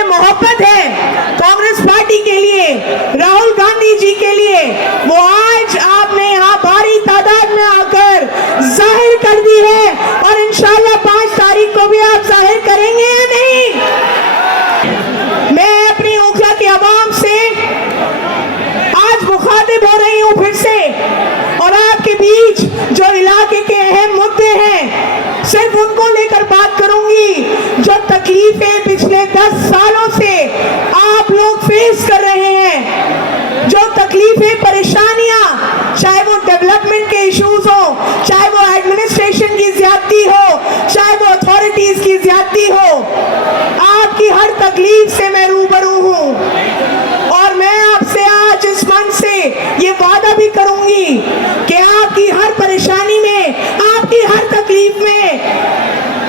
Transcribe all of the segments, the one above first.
में मोहब्बत है कांग्रेस पार्टी के लिए, राहुल गांधी जी के लिए, वो आज आपने यहाँ भारी तादाद में आकर जाहिर कर दी है और इंशाल्लाह 5 तारीख को भी आप जाहिर करेंगे या नहीं? मैं अपनी ओखला की आवाम से आज मुखातिब हो रही हूँ फिर से, और आपके बीच जो इलाके के अहम मुद्दे हैं सिर्फ उनको लेकर बात करूंगी। जो तकलीफें पिछले 10 सालों से आप लोग फेस कर रहे हैं, जो तकलीफें परेशानियां, चाहे वो डेवलपमेंट के इश्यूज हो, चाहे वो एडमिनिस्ट्रेशन की ज्यादती हो, चाहे वो अथॉरिटीज की ज्यादती हो, आपकी हर तकलीफ से मैं रूबरू हूं। और मैं आपसे आज इस मंच से ये वादा भी करूंगी कि आपकी हर परेशानी में, आपकी हर तकलीफ में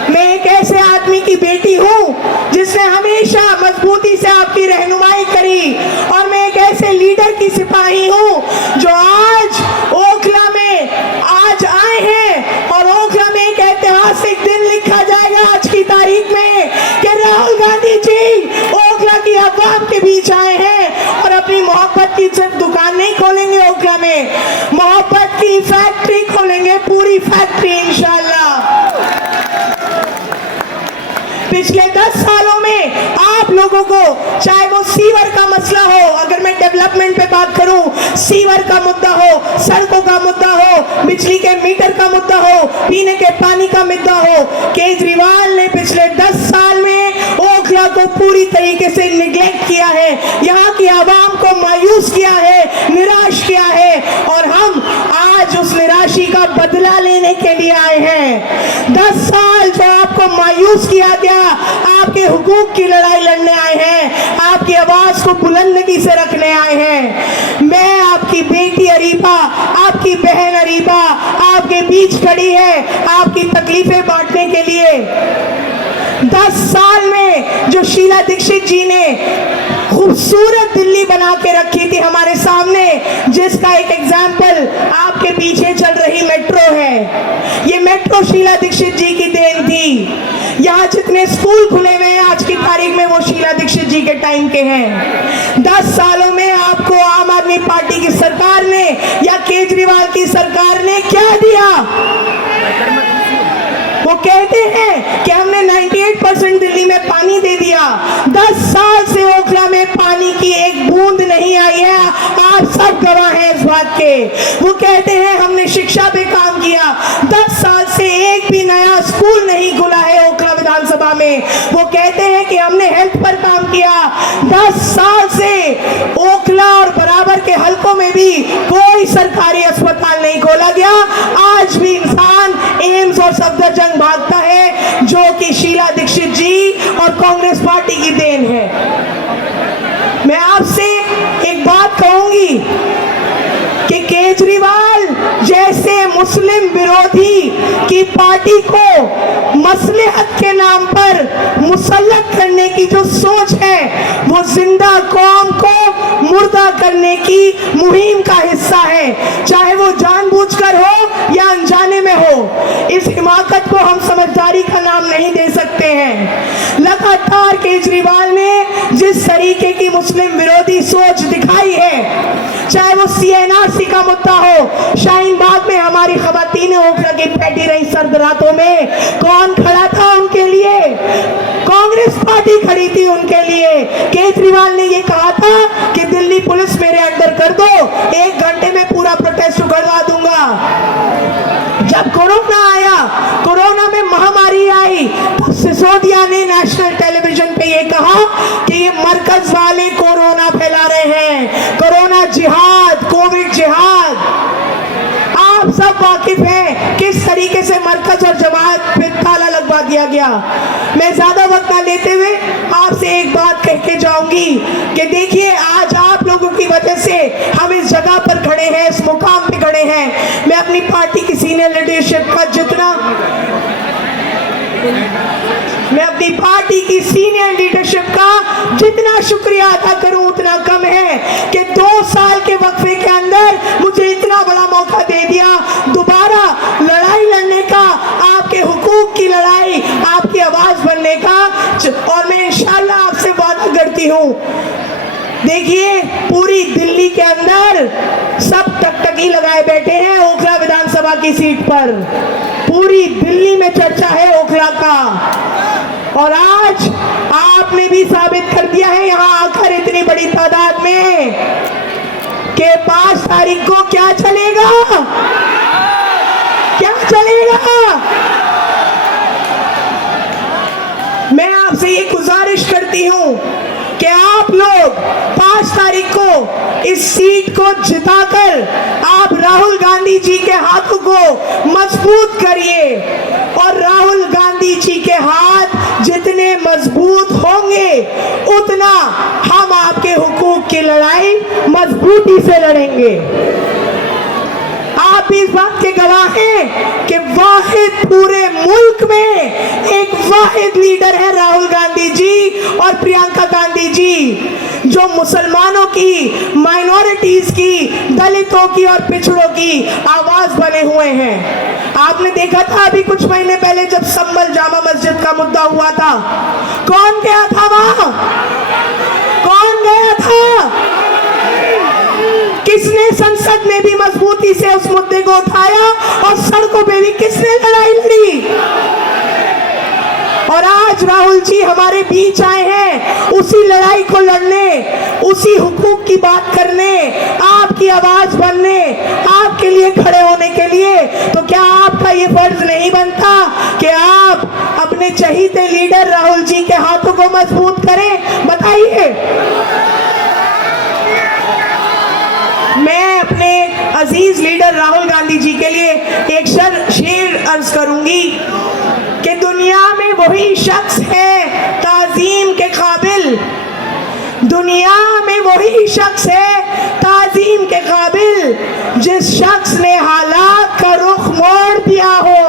मैं एक ऐसे आदमी की बेटी हूं जिसने हमेशा मजबूती से आपकी रहनुमाई करी, और मैं एक ऐसे लीडर की सिपाही हूं जो आज ओखला में आज आए हैं, और ओखला में एक ऐतिहासिक दिन लिखा जाएगा आज की तारीख में कि राहुल गांधी जी ओखला की अवाम के बीच आए हैं और अपनी मोहब्बत की सिर्फ दुकान नहीं खोलेंगे ओखला में, मोहब्बत की फैक्ट्री खोलेंगे, पूरी फैक्ट्री इंशाल्लाह। पिछले 10 सालों में आप लोगों को, चाहे वो सीवर का मसला हो, अगर मैं डेवलपमेंट पे बात करूं, सीवर का मुद्दा हो, सड़कों का मुद्दा हो, बिजली के मीटर का मुद्दा हो, पीने के पानी का मुद्दा हो, केजरीवाल ने पिछले 10 साल में ओखला को पूरी तरीके से निगलेक्ट किया है, यहाँ की आवाम को मायूस किया है, निराश किया है, और हम आज उस निराशी का बदला लेने के लिए आए हैं। 10 साल जो आपको मायूस किया गया, आपके हुकूक की लड़ाई लड़ने आए हैं, आपकी आवाज को बुलंदी से रखने आए हैं। मैं आपकी बेटी अरीबा, आपकी बहन अरीबा आपके बीच खड़ी है आपकी तकलीफें बांटने के लिए। 10 साल में जो शीला दीक्षित जी ने खूबसूरत दिल्ली बना के रखी थी हमारे सामने, जिसका एक एग्जाम्पल आपके पीछे चल रही मेट्रो है, ये मेट्रो शीला दीक्षित जी की देन थी। यहाँ जितने स्कूल खुले हुए हैं आज की तारीख में वो शीला दीक्षित जी के टाइम के हैं। 10 सालों में आपको आम आदमी पार्टी की सरकार ने या केजरीवाल की सरकार ने क्या दिया? वो कहते हैं कि हमने 98% दिल्ली में पानी दे दिया। 10 साल से ओखला में पानी की एक बूंद नहीं आई है, आप सब गवाह हैं इस बात के। वो कहते हैं हमने शिक्षा पे काम किया, 10 साल से एक भी नया स्कूल नहीं खुला है ओखला विधानसभा में। वो कहते हैं कि हमने हेल्थ पर काम किया, 10 साल से ओखला और बराबर के हलकों में भी कोई सरकारी अस्पताल नहीं खोला गया। आज भी इंसान एम्स और सफदरजंग भागता है, जो कि शीला दीक्षित जी और कांग्रेस पार्टी की देन है। मैं आपसे एक बात कहूंगी कि केजरीवाल जैसे मुस्लिम विरोधी की पार्टी को मसलहत के नाम पर मुसल्लत करने की जो सोच है, वो जिंदा कौम को मुर्दा करने की मुहिम का हिस्सा है, चाहे वो जानबूझकर हो या अनजाने में हो। इस हिमाकत को हम समझदारी का नाम नहीं दे सकते हैं। लगातार केजरीवाल ने जिस तरीके की मुस्लिम विरोधी सोच दिखाई है, चाहे वो CNRC का मुद्दा हो, शाहीन बाग में हमारी खवातीन ओखला की बैठी रही सर्द रातों में, कौन खड़ा था उनके लिए? कांग्रेस पार्टी खड़ी थी उनके लिए। केजरीवाल ने ये कहा था कि दिल्ली पुलिस मेरे अंडर कर दो, 1 घंटे में पूरा प्रोटेस्ट करवा दूंगा। जब कोरोना आया, कोरोना में महामारी आई, तो सिसोदिया ने नेशनल टेलीविजन पे ये कहा कि ये मरकज वाले कोरोना फैला रहे हैं, कोरोना जिहाद, कोविड जिहाद। आप सब वाकिफ हैं किस तरीके से मरकज और जमात पे ताला लगवा दिया गया। मैं ज्यादा वक्त ना लेते हुए आपसे एक बात कह के जाऊंगी कि देखिए, आज आप लोगों की वजह से हम इस जगह पर खड़े हैं, इस मुकाम पे खड़े हैं। मैं अपनी पार्टी की सीनियर लीडरशिप का जितना शुक्रिया अदा करूं उतना कम है कि 2 साल के वक्फे के अंदर मुझे इतना बड़ा मौका दे दिया दोबारा लड़ाई लड़ने का, आपके हुकूक की लड़ाई, आपकी आवाज बनने का। और मैं इंशाल्लाह आपसे वादा करती हूँ। देखिए पूरी दिल्ली के अंदर सब टकटकी लगाए बैठे हैं ओखला विधानसभा की सीट पर। पूरी दिल्ली में चर्चा है ओखला का, और आज आपने भी साबित कर दिया है यहां आकर इतनी बड़ी तादाद में कि 5 तारीख को क्या चलेगा, क्या चलेगा। मैं आपसे ये गुजारिश करती हूं कि आप लोग 5 तारीख को इस सीट को जिताकर आप राहुल गांधी जी के हाथों को मजबूत करिए, और राहुल गांधी जी के हाथ जितने मजबूत होंगे उतना हम आपके हुकूक की लड़ाई मजबूती से लड़ेंगे। आप इस बात के गवाह हैं कि वाहिद पूरे मुल्क में एक वाहिद लीडर है राहुल गांधी जी और प्रियंका गांधी जी, जो मुसलमानों की, माइनॉरिटीज की, दलितों की और पिछड़ों की आवाज बने हुए हैं। आपने देखा था अभी कुछ महीने पहले जब संभल जामा मस्जिद का मुद्दा हुआ था, कौन गया था वहां, कौन गया था, किसने संसद में भी मजबूती से उस मुद्दे को उठाया और सड़कों पे भी किसने लड़ाई लड़ी। और आज राहुल जी हमारे बीच आए हैं उसी लड़ाई को लड़ने, उसी हुकूक की बात करने, आपकी आवाज बनने, आपके लिए खड़े होने के लिए। तो क्या आपका ये फर्ज नहीं बनता कि आप अपने चहीते लीडर राहुल जी के हाथों को मजबूत करें? बताइए। मैं अपने अजीज लीडर राहुल गांधी जी के लिए एक शेर अर्ज करूंगी कि दुनिया में वही शख्स है ताजीम के काबिल, दुनिया में वही शख्स है ताजीम के काबिल जिस शख्स ने हालात का रुख मोड़ दिया हो।